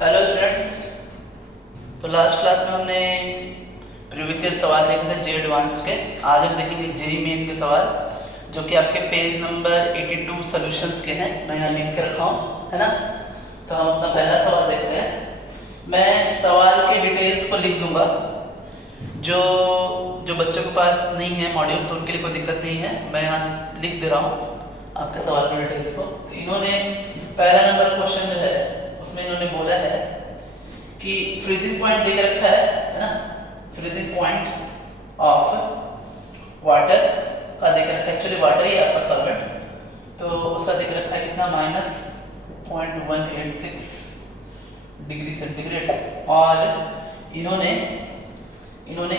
Hello students. तो last class में हमने प्रीवियस ईयर सवाल देखे थे जे एडवांस्ड के। आज हम देखेंगे जेई मेन के सवाल जो कि आपके पेज नंबर 82 सॉल्यूशंस के हैं। मैं यहाँ लिख के रखा हूँ, है ना। तो हम अपना पहला सवाल देखते हैं। मैं सवाल के डिटेल्स को लिख दूंगा। जो जो बच्चों के पास नहीं है मॉड्यूल तो उनके लिए कोई दिक्कत नहीं है, मैं यहाँ लिख दे रहा हूँ आपके सवाल के डिटेल्स को। तो इन्होंने पहला नंबर क्वेश्चन जो है उसमें इन्होंने बोला है कि फ्रीजिंग पॉइंट दे रखा है ना। फ्रीजिंग पॉइंट ऑफ वाटर का देख रखा है, एक्चुअली वाटर ही आपका सॉल्वेंट। तो उसका देख रखा है कितना, -0.186 डिग्री सेंटीग्रेड। और इन्होंने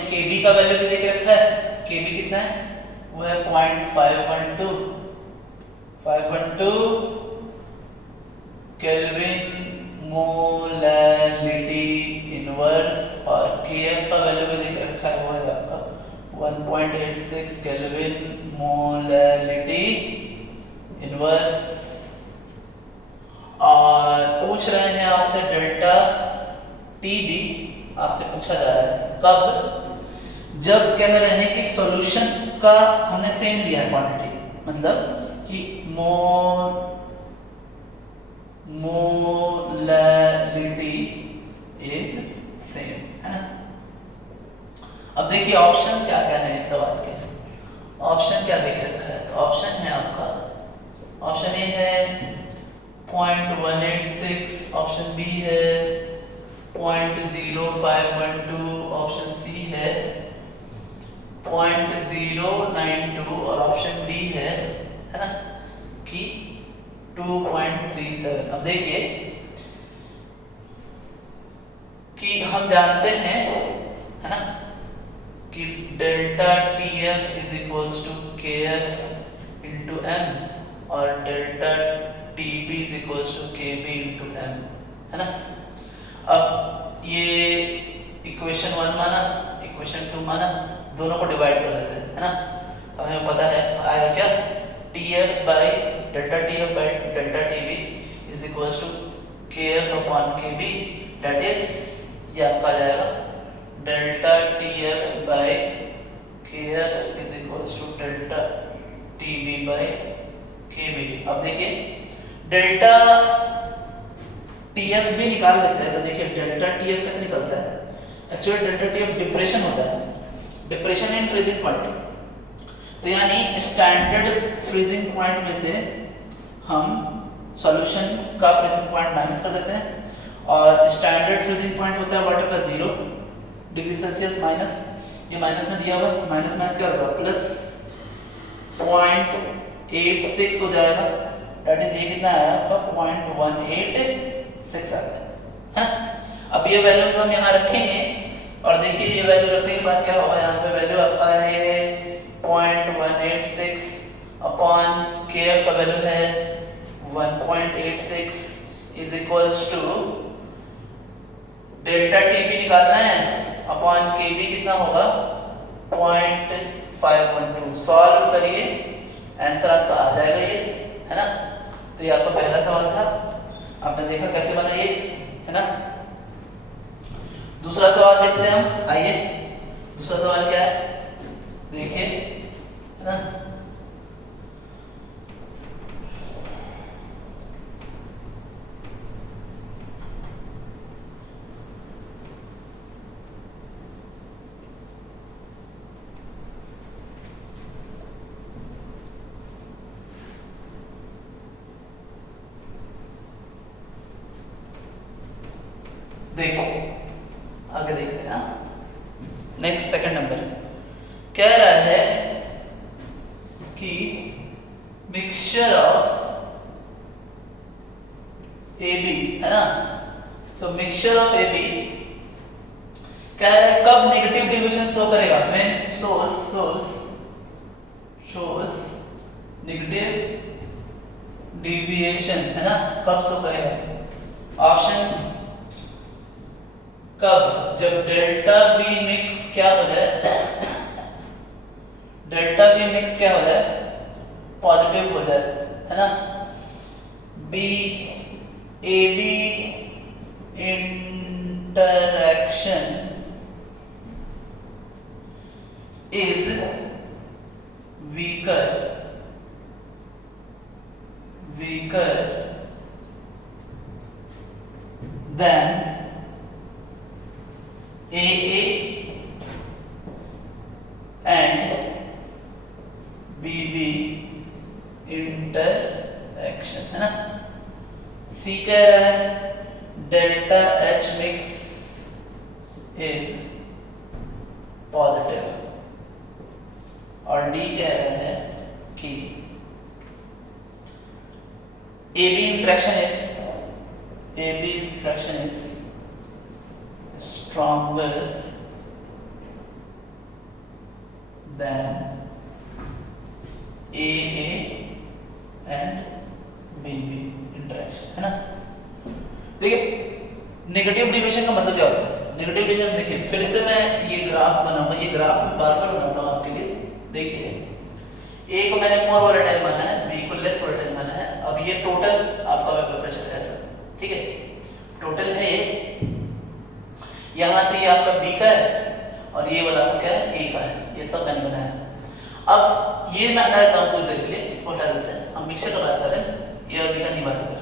केबी का वैल्यू भी देख रखा है। केबी कितना है, वो है 0.512 केल्विन मोलैलिटी इनवर्स। और केएफ का वैल्यू भी देख रखा है, वो है आपका 1.86 केल्विन मोलैलिटी इनवर्स। और पूछ रहे हैं आपसे डेल्टा टीबी आपसे पूछा जा रहा है कब, जब कह रहे हैं कि सॉल्यूशन का हमने सेम लिया है क्वांटिटी, मतलब कि मोलैलिटी इज सेम, है ना। अब देखिए ऑप्शंस क्या क्या है इस सवाल के। ऑप्शन क्या देख रखा है, तो ऑप्शन है आपका, ऑप्शन ए है 0.186, ऑप्शन बी है 0.0512, ऑप्शन सी है 0.092 और ऑप्शन डी है ना कि 2.37। अब देखिए कि हम जानते हैं, है ना, कि delta T F is equals to K F into M और delta T B is equals to K B into M, है ना। अब ये इक्वेशन 1 माना, इक्वेशन 2 माना, दोनों को डिवाइड कर लेते हैं, है ना। तो हमें पता है आएगा क्या, T F by delta T F by delta T B is equals to K F upon K B, that is ये आपका आ जाएगा delta T F by K F is equals to delta T B by K B. अब देखिए delta T F भी निकाल लेते हैं। तो देखिए डेल्टा टी एफ कैसे निकलता है, actually delta T F depression होता है, डिप्रेशन इन फ्रीजिंग पॉइंट। तो यानी स्टैंडर्ड फ्रीजिंग पॉइंट में से हम सॉल्यूशन का फ्रीजिंग पॉइंट माइनस कर देते हैं, और स्टैंडर्ड फ्रीजिंग पॉइंट होता है वाटर का 0 डिग्री सेल्सियस माइनस, ये माइनस में दिया हुआ, माइनस माइनस क्या होगा, प्लस 0.86 हो जाएगा, दैट इज ये कितना आया आपका 0.186 आ गया। अब ये वैल्यूज हम यहाँ रखेंगे और देखिए ये वैल्यू रखने के बाद क्या होगा, यहाँ पे वैल्यू आपका है 0.186 अपॉन के एफ का वैल्यू है 1.86 is equals to delta T B निकालना है अपॉन के बी कितना होगा 0.512। सॉल्व करिए, आंसर आपका आ जाएगा ये, है ना। तो ये आपका पहला सवाल था, आपने देखा कैसे बना ये, है ना। दूसरा सवाल देखते हैं हम, आइए। दूसरा सवाल क्या है देखिए, है ना। देखो आगे देखते हैं। नेक्स्ट सेकंड नंबर कह रहा है कि मिक्सचर ऑफ ए बी, है ना। सो मिक्सचर ऑफ ए बी कह रहा है कब नेगेटिव डिविजन शो करेगा, व्हेन शोस नेगेटिव डिविएशन, है ना, कब शो करेगा। ऑप्शन कब, जब डेल्टा बी मिक्स क्या हो जाए, डेल्टा बी मिक्स क्या हो जाए, पॉजिटिव हो जाए, है ना। B A B interaction is weaker than AA and BB interaction, है ना। सी कह रहा है delta H mix is positive और डी कह रहा है कि AB interaction is stronger than AA and BB interaction, है ना। देखिए नेगेटिव डिविजन का मतलब क्या होता है। नेगेटिव डिविजन देखिए फिर से मैं ये ग्राफ बनाऊंगा, ये ग्राफ मैं बार बार बनाता हूँ आपके लिए। देखिए A को मैंने मोर वोलेटाइल माना है, B को लेस वोलेटाइल माना है। अब ये टोटल आपका वेपर प्रेशर है ऐसा, ठीक है। टोटल है ये, यहाँ से ये आपका B का है और ये वाला आपका क्या है A का है, ये सब मैंने बनाया। अब ये मैं हटा देता हूँ कुछ देर के लिए, इसको हटा देते हैं। हम मिक्सचर का बात कर रहे हैं, ये और B का नहीं बात कर रहे हैं।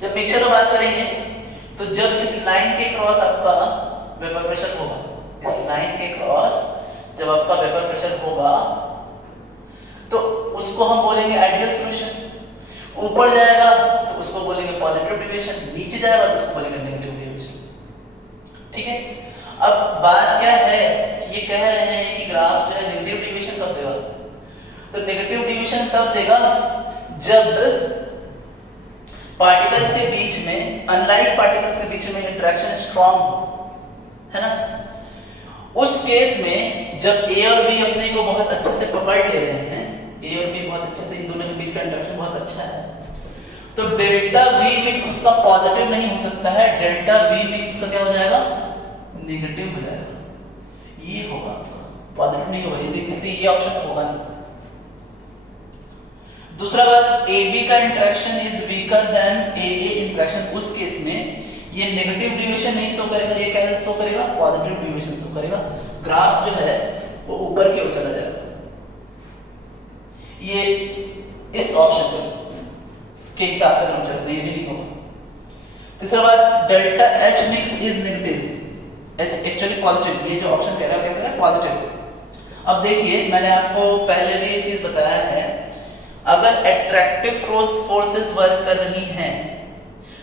जब मिक्सचर का बात करेंगे तो जब इस लाइन के क्रॉस आपका वेपर प्रेशर होगा, इस लाइन के क्रॉस जब आपका वेपर प्रेशर होगा तो उसको हम बोलेंगे आइडियल सॉल्यूशन। ऊपर जाएगा तो उसको बोलेंगे पॉजिटिव डिविएशन, नीचे जाएगा तो उसको बोलेंगे नेगेटिव डिविएशन, ठीक है। अब बात क्या है, ये कह रहे हैं कि ग्राफ जो है नेगेटिव डिविएशन कब देगा, तो नेगेटिव डिविएशन तब देगा जब पार्टिकल्स के बीच में, अनलाइक पार्टिकल्स के बीच में इंटरेक्शन स्ट्रांग है ना। उस केस में जब A और B अपने को बहुत अच्छे से पकड़ ले रहे हैं, A और B बहुत अच्छे से, इन दोनों के बीच का इंटरेक्शन बहुत अच्छा है, तो डेल्टा V मिक्स उसका पॉजिटिव नहीं हो सकता है, डेल्टा V मिक्स उसका क्या हो जाएगा, नेगेटिव हो जाएगा। ये होगा आपका, पॉजिटिव नहीं होगा, इसलिए ये ऑप्शन तो होगा नहीं। दूसरा बात, AB का interaction is weaker then AA interaction, उस केस में ये नेगेटिव डिविएशन नहीं शो करेगा, ये क्या शो करेगा, पॉजिटिव डिविएशन शो करेगा। ग्राफ जो है वो ऊपर की ओर चला जाएगा। ये इस ऑप्शन के हिसाब से हम चलते हैं, ये भी नहीं होगा। तीसरा बात, delta H mix is negative, actually positive, ये जो ऑप्शन कह रहा है क्या कह रहा है, पॉजिटिव। अब देखिए मैंने आपको पहले भी ये चीज बताया है, अगर एट्रैक्टिव फोर्सेस वर्क कर रही हैं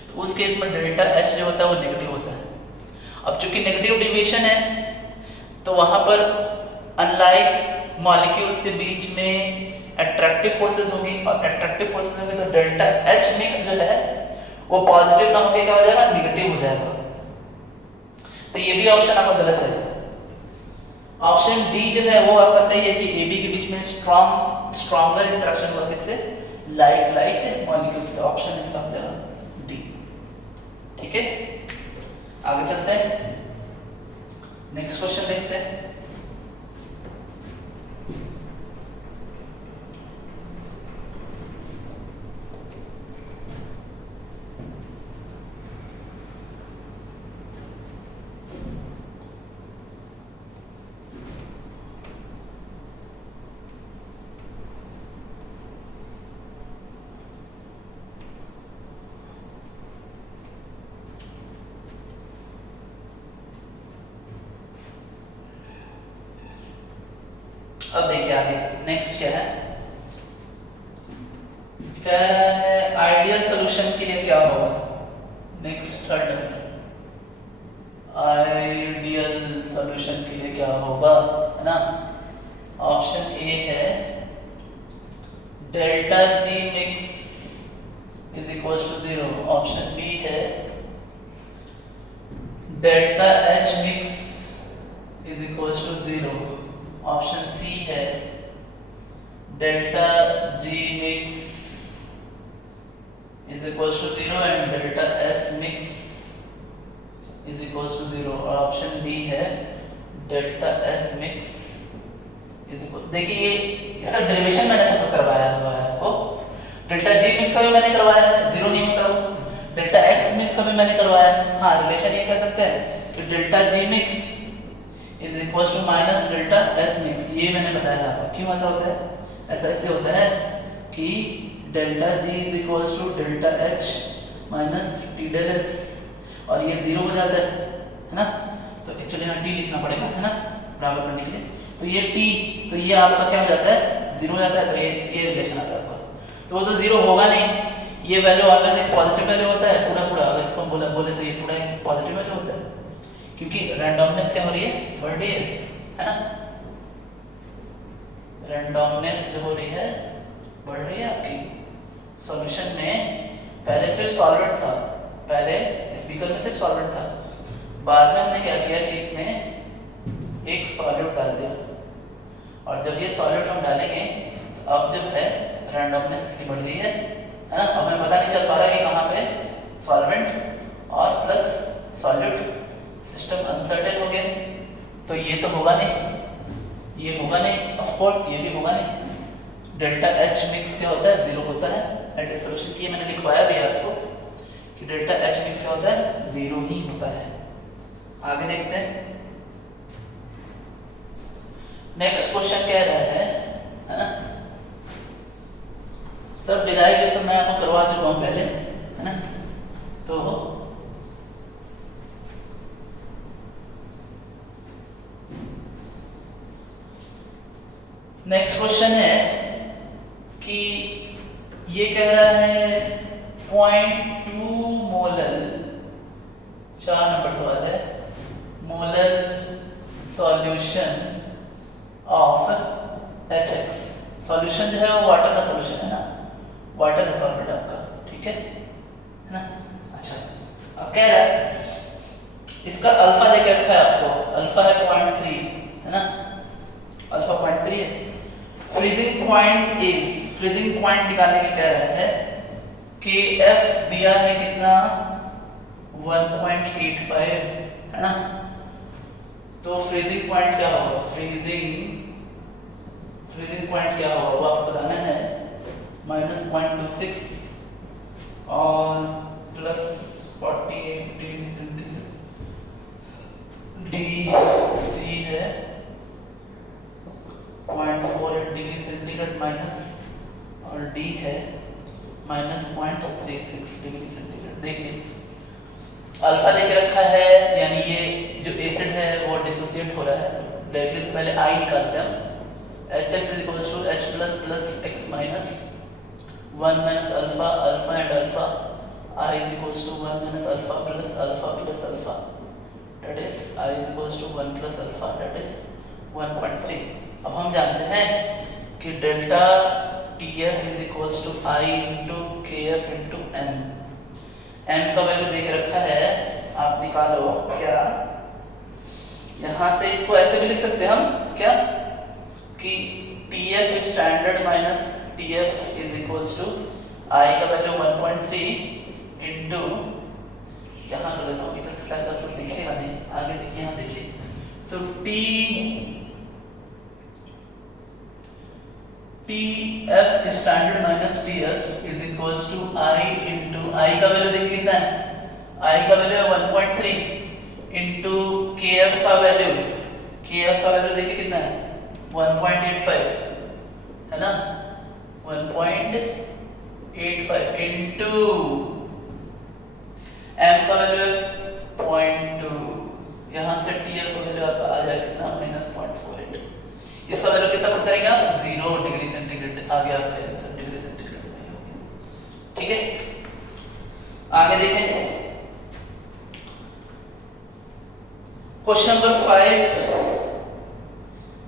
तो उस केस में डेल्टा H जो होता है वो नेगेटिव होता है। अब चूंकि नेगेटिव डिविएशन है तो वहां पर अनलाइक मॉलिक्यूल्स के बीच में एट्रैक्टिव फोर्सेस होगी, और एट्रैक्टिव फोर्सेस होंगे तो डेल्टा H मिक्स जो है वो पॉजिटिव ना होकर क्या हो जाएगा, नेगेटिव हो जाएगा। तो ये भी ऑप्शन आपका गलत है। ऑप्शन डी जो है वो आपका सही है कि AB के बीच में स्ट्रॉन्गर इंटरेक्शन हुआ, किससे, लाइक मॉलिक्यूल्स का। ऑप्शन इसका हो जाएगा डी, ठीक है। आगे चलते हैं, नेक्स्ट क्वेश्चन देखते हैं। अब देखिए आगे नेक्स्ट क्या है, कह रहा है आइडियल सॉल्यूशन के लिए क्या होगा। नेक्स्ट थर्ड, आइडियल सॉल्यूशन के लिए क्या होगा, है ना। ऑप्शन ए है delta G mix is equal to 0। Option B है delta H mix is equal to 0। Option C है delta G mix is equal to 0 and delta S mix is equal to 0। और option B है delta S mix is equal, देखिए इसका derivation मैंने सब करवाया हुआ है आपको। डेल्टा G मिक्स का भी मैंने करवाया है, 0 नहीं होता वो। डेल्टा X मिक्स का भी मैंने करवाया है। हाँ, रिलेशन ये कह सकते हैं कि delta G mix is equal to minus delta S mix, ये मैंने बताया आपको। क्यों ऐसा होता है? ऐसा इसलिए होता है कि delta G is equal to delta H minus T del S, और ये जीरो हो जाता है ना। तो एक्चुअली यहाँ टी लिखना पड़ेगा, है ना, बराबर करने के लिए। तो ये टी, तो ये आपका क्या हो जाता है? जीरो हो जाता है। तो ये रिलेशन आता है आपका। तो वो तो जीरो होगा नहीं, ये वैल्यू ऑलवेज एक पॉजिटिव वैल्यू होता है पूरा। अगर इसको हम बोले तो ये पूरा एक पॉजिटिव वैल्यू होता है, क्योंकि रैंडमनेस क्या हो रही है? बढ़ रही है ना। रैंडमनेस जो हो रही है बढ़ रही है आपकी। सॉल्यूशन में पहले सिर्फ सॉल्वेंट था, पहले स्पीकर में सिर्फ सॉल्वेंट था, बाद में हमने क्या किया कि इसमें एक सॉल्यूट डाल दिया, और जब ये सॉल्यूट हम डालेंगे तो अब जब है रैंडमनेस इसकी बढ़ रही है ना। हमें पता नहीं चल पा रहा कि कहाँ पे सॉल्वेंट और प्लस सॉल्यूट, सिस्टम अनसर्टेन हो गया। तो ये तो होगा नहीं, ये होगा नहीं, ऑफ कोर्स ये भी होगा नहीं। डेल्टा एच मिक्स क्या होता है? जीरो होता है एट सॉल्यूशन की। मैंने लिखवाया भी आपको कि डेल्टा एच मिक्स क्या होता है? जीरो ही होता है। आगे देखते हैं। नेक्स्ट क्वेश्चन कह रहा है ना, सब डिराइवेशन मैं आपको करवा चुका हूं पहले, है ना। तो नेक्स्ट क्वेश्चन है कि ये कह रहा है 0.2 मोलल, 4 नंबर सवाल है, molal solution of HX। Solution जो है वो वाटर का सॉल्यूशन है ना, वाटर का सॉल्वेंट आपका, ठीक है ना। अच्छा, अब कह रहा है इसका अल्फा दे के रखा है आपको, अल्फा है 0.3, है ना, अल्फा 0.3 है। Freezing point is, freezing point निकालने के कह रहा है कि F दिया है कितना? 1.85, है ना। तो फ्रीजिंग पॉइंट क्या होगा? फ्रीजिंग पॉइंट क्या होगा वो आपको बताना है। -0.26 और प्लस 48 डिग्री सेंटीग्रेड, DC है 0.48 डिग्री सेंटीग्रेड माइनस, और D है -0.36 डिग्री सेंटीग्रेड। देखिए अल्फा देके रखा है, यानी ये जो एसिड है वो डिसोसिएट हो रहा है। तो डायरेक्टली तो पहले I निकालते हैं हम। HX is equal to H plus X minus 1 minus alpha, alpha and alpha. I is equals to 1 minus alpha plus alpha, that is I is equals to 1 plus alpha, that is 1.3। अब हम जानते हैं कि delta TF is equals to I into KF into M। M का value देख रखा है, आप निकालो क्या, यहाँ से इसको ऐसे भी लिख सकते हैं हम क्या, कि TF standard minus TF is equals to I का वैल्यू 1.3 इंटू, यहाँ कर देता हूँ, इधर स्लाइड आपको दिखेगा नहीं, आगे देखिए, यहाँ देखिए। So TF standard minus TF is equals to I into, I का वैल्यू देखिए कितना है? I का वैल्यू है 1.3 इंटू KF का वैल्यू देखिए कितना है? 1.85, है ना, 1.85 इंटू M का वैल्यू है 0.2, यहाँ से TF का वैल्यू आपका आ जाएगा कितना? -0.48। इसका वैल्यू कितना पुट करेंगे आप? 0 डिग्री सेंटीग्रेड। आ गया आपका आंसर, डिग्री सेंटीग्रेड में हो गया, ठीक है। आगे देखें क्वेश्चन नंबर 5।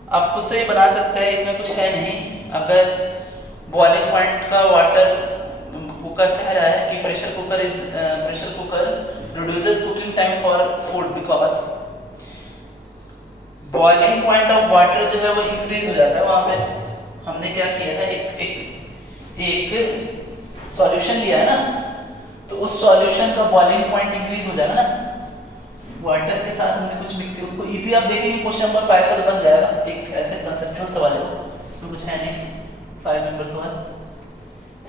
आप खुद से ही बना सकते हैं, इसमें कुछ है नहीं। अगर बॉइलिंग पॉइंट का वाटर कुकर कह रहा है कि pressure cooker reduces cooking time for food because boiling point of water जो है वो इंक्रीज हो जाता है। वहां पे हमने क्या किया है, एक सॉल्यूशन लिया है ना, तो उस सॉल्यूशन का बॉइलिंग पॉइंट इंक्रीज हो जाएगा ना, वाटर के साथ हमने कुछ मिक्स किया। उसको इजी आप देखेंगे क्वेश्चन नंबर 5 का तो बन जाएगा। एक ऐसे कंसेप्चुअल सवाल है, इसमें कुछ है नहीं। 5 नंबर सवाल।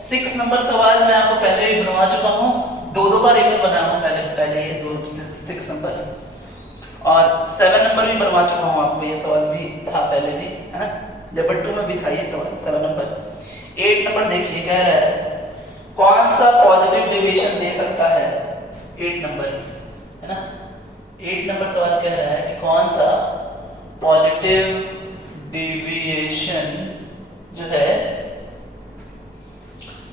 6 नंबर सवाल मैं आपको पहले ही बनवा चुका हूँ, दो दो बार एक बना हूँ, पहले ये 6 नंबर और 7 नंबर भी बनवा चुका हूँ आपको, ये सवाल भी था पहले भी, है ना, लेवल 2 में भी था ये सवाल 7 नंबर। 8 नंबर देखिए, कह रहा है कौन सा पॉजिटिव डेविएशन दे सकता है, 8 नंबर, है ना, 8 नंबर सवाल कह रहा है कि कौन सा पॉजिटिव डेविएशन जो है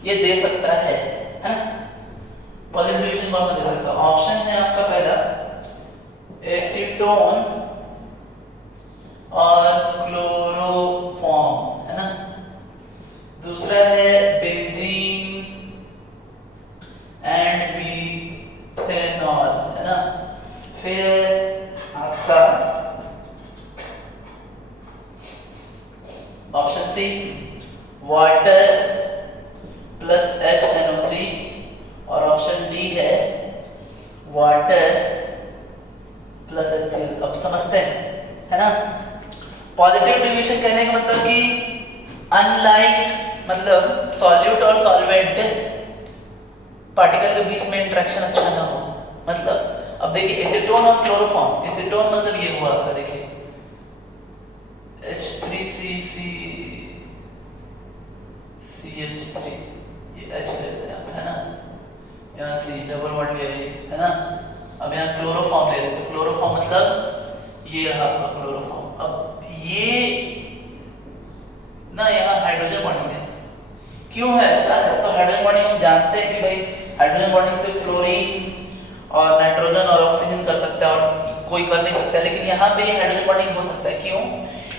ये दे सकता है ना, पॉजिटिव डेविएशन कौन सा दे सकता है। ऑप्शन है आपका पहला एसीटोन और क्लोरोफॉर्म, है ना, दूसरा है बेंजीन एंड मीथेनॉल, है ना, फिर आपका option C water plus HNO3 और ऑप्शन डी है वाटर प्लस HCl। अब समझते हैं, है ना, पॉजिटिव डेविएशन कहने का मतलब कि अनलाइक, मतलब सॉल्यूट और सॉल्वेंट पार्टिकल के बीच में इंटरेक्शन अच्छा ना हो, मतलब अब देखिए एसीटोन और क्लोरोफॉर्म, एसीटोन मतलब ये हुआ आपका, देखिए H3CCH3, ये H लेते हैं आप, है ना, यहाँ C डबल बॉन्ड ले रही है ना, अब यहाँ क्लोरोफॉर्म ले रहे हैं, क्लोरोफॉर्म मतलब ये रहा आपका क्लोरोफॉर्म। अब ये ना यहाँ हाइड्रोजन बॉन्डिंग है, क्यों है ऐसा, तो हाइड्रोजन बॉन्डिंग हम जानते हैं कि भाई हाइड्रोजन बॉन्डिंग से फ्लोरीन और नाइट्रोजन और ऑक्सीजन कर सकता है और कोई कर नहीं सकता, लेकिन यहाँ पे हाइड्रोजन बॉन्डिंग हो सकता है, क्यों,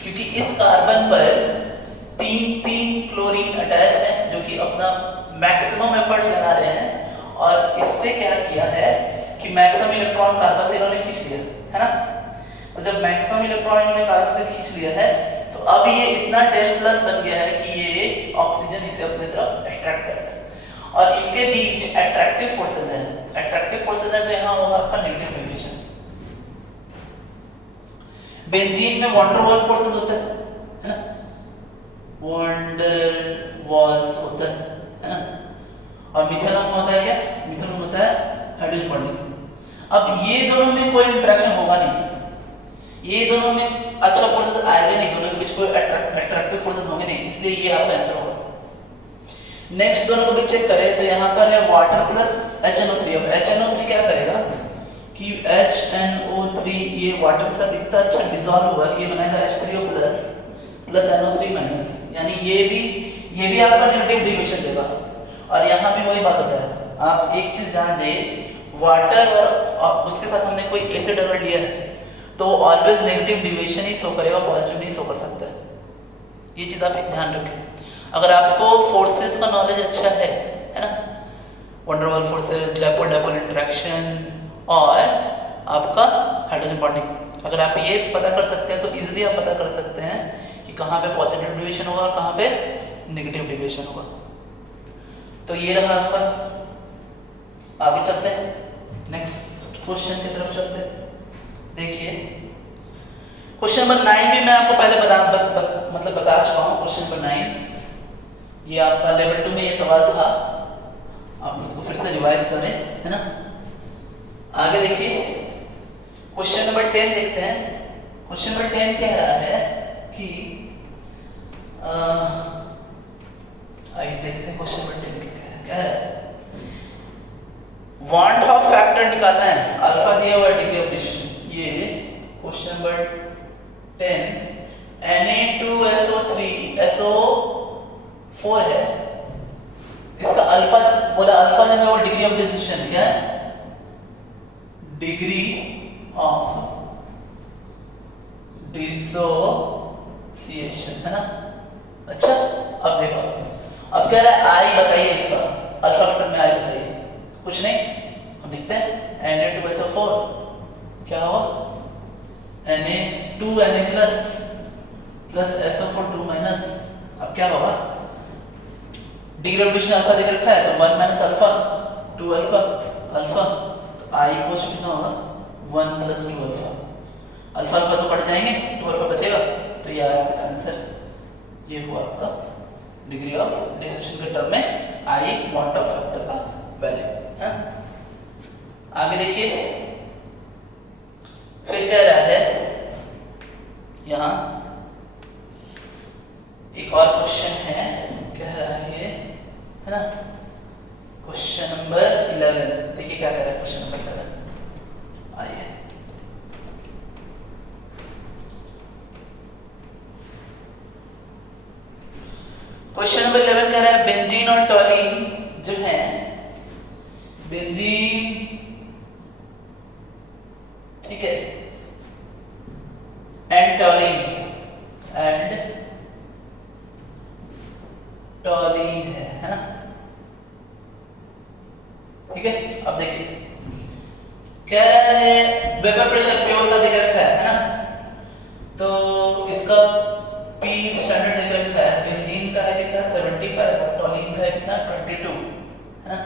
क्योंकि इस कार्बन पर तीन क्लोरीन अटैच है जो कि अपना मैक्सिमम एफर्ट लगा रहे हैं, और इससे क्या किया है कि मैक्सिमम इलेक्ट्रॉन कार्बन से इन्होंने खींच लिया, है ना, तो जब मैक्सिमम इलेक्ट्रॉन इन्होंने कार्बन से खींच लिया है तो अब ये इतना डेल प्लस बन गया है कि ये ऑक्सीजन इसे अपनी तरफ अट्रैक्ट कर रहा है, और इनके बीच अट्रैक्टिव फोर्सेस है, अट्रैक्टिव फोर्सेस है, तो यहाँ होगा आपका नेगेटिव डेविएशन। बेंजीन में वॉन डेर वाल्स फोर्सेस होता है ना, वॉन डेर वाल्स होता है ना, और मिथेनॉल में होता है क्या, मिथेनॉल में होता है हाइड्रोजन बॉन्डिंग। अब ये दोनों में कोई इंटरेक्शन होगा नहीं, ये दोनों में अच्छा फोर्सेस आएंगे नहीं, दोनों के बीच कोई अट्रैक्टिव फोर्सेस होंगे नहीं, इसलिए ये आपका आंसर होगा। नेक्स्ट दोनों को भी चेक करें तो यहाँ पर है वाटर प्लस HNO3। अब HNO3 क्या करेगा कि HNO3 ये वाटर के साथ इतना अच्छा डिसॉल्व हुआ कि ये बनाएगा H3O plus plus NO3 minus, यानी ये भी आपका नेगेटिव डेविएशन देगा। और यहाँ भी वही बात होता है, आप एक चीज जान जाइए, वाटर और उसके साथ हमने कोई एसिड अगर लिया है तो ऑलवेज नेगेटिव डेविएशन ही शो करेगा, पॉजिटिव नहीं शो कर सकता है, ये चीज आप ध्यान रखें। अगर आपको फोर्सेस का नॉलेज अच्छा है ना, van der Waals forces, dipole dipole interaction और आपका हाइड्रोजन बॉन्डिंग, अगर आप ये पता कर सकते हैं तो इजीली आप पता कर सकते हैं कि कहाँ पे पॉजिटिव डेविएशन होगा और कहाँ पे नेगेटिव डेविएशन होगा। तो ये रहा आपका, आगे चलते हैं, नेक्स्ट क्वेश्चन की तरफ चलते हैं। देखिए क्वेश्चन नंबर 9 भी मैं आपको पहले बता चुका हूँ। क्वेश्चन नंबर 9 ये आपका लेवल 2 में ये सवाल था, आप उसको फिर से रिवाइज करें, है ना। आगे देखिए क्वेश्चन नंबर 10 देखते हैं। क्वेश्चन नंबर 10 कह रहा है कि आइए देखते हैं क्वेश्चन नंबर 10 क्या है। वांट ऑफ फैक्टर निकालना है, अल्फा दिया हुआ डिग्री ऑफ डिफ्यूजन। ये क्वेश्चन नंबर 10 Na2SO3 SO4 है, इसका अल्फा बोला, अल्फा जो है वो डिग्री ऑफ डिफ्यूजन क्या है, डिग्री ऑफ डिसोसिएशन, है ना। अच्छा अब देखो, अब कह रहा है आई बताइए, इसका अल्फा फैक्टर में आई बताइए। कुछ नहीं, हम लिखते हैं Na2SO4 क्या हो, Na2 Na plus SO4 2 minus. अब क्या होगा, डिग्री ऑफ डिफ्यूजन अल्फा देकर रखा है तो 1 माइनस अल्फा 2 अल्फा अल्फा, तो आई इक्वल टू कितना होगा 1 प्लस 2 अल्फा। अल्फा अल्फा तो कट जाएंगे, 2 अल्फा बचेगा, तो ये आया आपका आंसर। ये हुआ आपका डिग्री ऑफ डिफ्यूजन के टर्म में आई वांट ऑफ फैक्टर का वैल्यू, है। आगे देखिए, फिर कह रहा है यहाँ एक और क्वेश्चन है, कह रहा है ये, है ना, क्वेश्चन नंबर 11। देखिए क्या कह रहा है क्वेश्चन नंबर 11। आइए, क्वेश्चन नंबर 11 कह रहा है बेंजीन और टॉलिन जो है, बेंजीन, ठीक है, एंड टॉलिन है ना, ठीक है। अब देखिए कह रहा है वेपर प्रेशर प्योर का दे रखा है ना, तो इसका P स्टैंडर्ड दे रखा है, बेंजीन का है कितना 75 और टॉलिन का है कितना 22, है ना,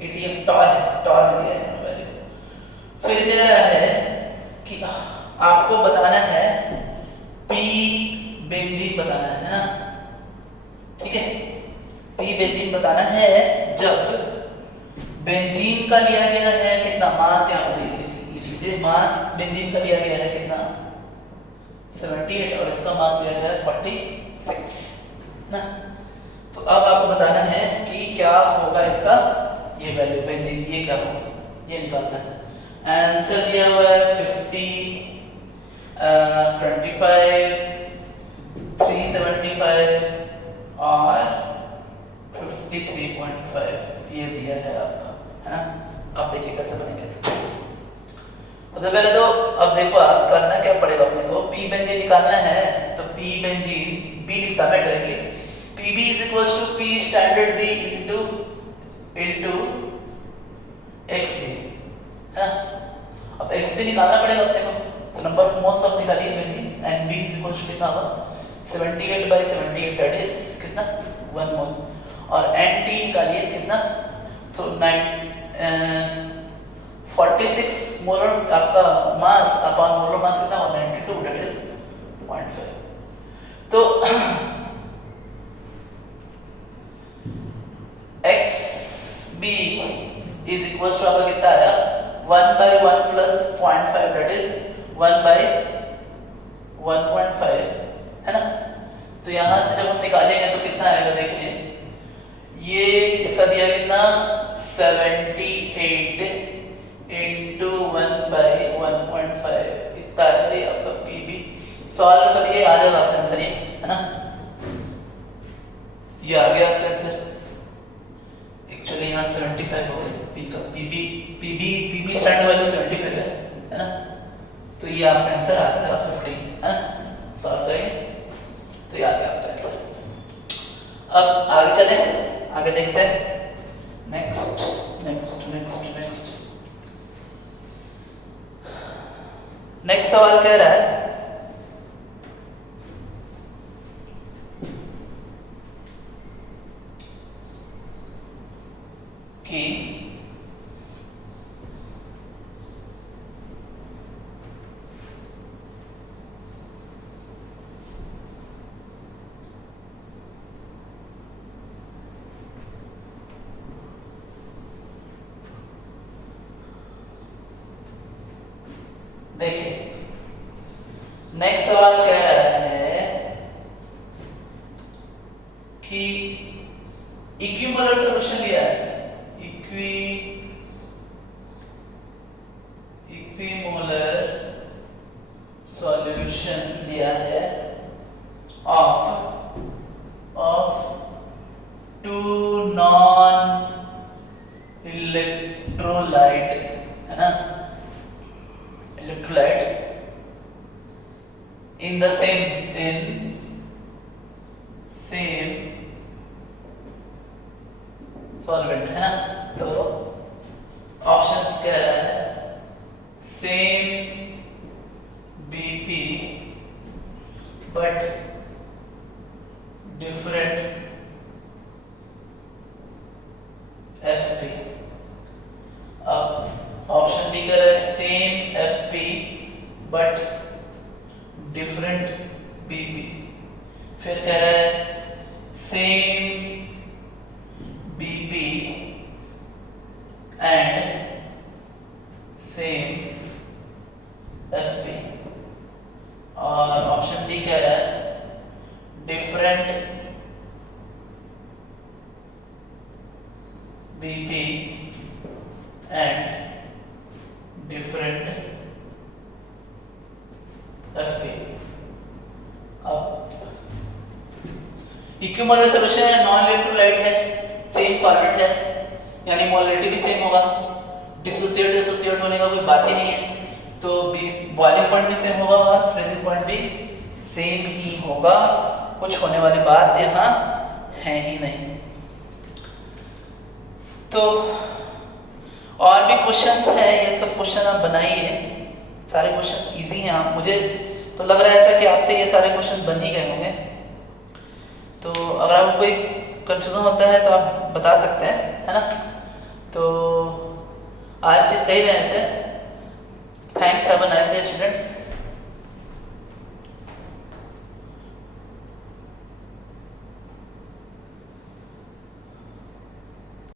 ATM टॉल है, टॉल में दिया है वैल्यू। फिर कह रहा है कि आपको बताना है P बेंजीन बताना है ना, ठीक है, P बेंजीन बताना है जब बेंजीन का लिया गया है कितना मास, यहाँ पे लिख लीजिए मास बेंजीन का लिया गया है कितना 78 और इसका मास लिया गया है 46 ना। तो अब आपको बताना है कि क्या होगा इसका ये वैल्यू बेंजीन, ये क्या होगा, ये निकालना है। आंसर दिया हुआ है 50, 25, 375 और 53.5 ये दिया है आपका, है ना। अब देखिए कैसे बनेगा इसका। सबसे पहले तो अब देखो आप करना क्या पड़ेगा अपने को, P बेंजीन निकालना है तो P बेंजीन B लिखता है directly, PB is equals to P standard B into XB, है ना। अब XB निकालना पड़ेगा अपने को, तो नंबर ऑफ मोल्स ऑफ निकालिए benzene and B is equals to कितना होगा 78/78 दैट इज कितना 1 मोल, और NT निकालिए कितना, सो 46 मोलर आपका मास अपॉन मोलर मास कितना होगा 92 दैट इज 0.5। तो XB is equals to आपका कितना आया 1/1 plus 0.5 that is 1/1.5, है ना। तो यहां से जब हम निकालेंगे तो कितना आएगा देखिए, ये इसका दिया कितना 78 into 1/1.5 इतना है आपका PB। सॉल्व करिए आ जाएगा आपका आंसर, ये है ना, ये आ गया आपका आंसर। एक्चुअली यहाँ 75 हो गया P का, PB स्टैंडर्ड वैल्यू 75 है ना, तो ये आपका आंसर आ जाएगा 50, है ना। सॉल्व करें तो ये आ गया आपका आंसर। अब आगे चले, आगे देखते हैं नेक्स्ट सवाल कह रहा है कि देखिए नेक्स्ट सवाल कह रहा है कि इक्विमोलर सॉल्यूशन लिया है, इक्विमोलर सॉल्यूशन लिया है ऑफ टू नॉन इलेक्ट्रोलाइट, है ना, electrolyte in the same solvent, है ना। तो ऑप्शंस कह रहा है same BP but different FP। अब ऑप्शन डी कह रहा है same FP but different BP, फिर कह रहा है same BP and same F P, और ऑप्शन डी कह रहा है different BP and different FP. अब इक्विमोलर सॉल्यूशन है, नॉन इलेक्ट्रोलाइट है, सेम सॉल्वेंट है, यानी मोलरिटी भी सेम होगा, डिसोसिएट एसोसिएट होने का कोई बात ही नहीं है, तो बॉइलिंग पॉइंट भी सेम होगा और फ्रीजिंग पॉइंट भी सेम ही होगा, कुछ होने वाली बात यहाँ है ही नहीं। तो और भी क्वेश्चंस हैं, ये सब क्वेश्चन आप बनाइए, सारे क्वेश्चंस इजी हैं। आप मुझे तो लग रहा है ऐसा कि आपसे ये सारे क्वेश्चन बन ही गए होंगे। तो अगर आपको कोई कंफ्यूजन होता है तो आप बता सकते हैं, है ना। तो आज इतना ही रहते हैं।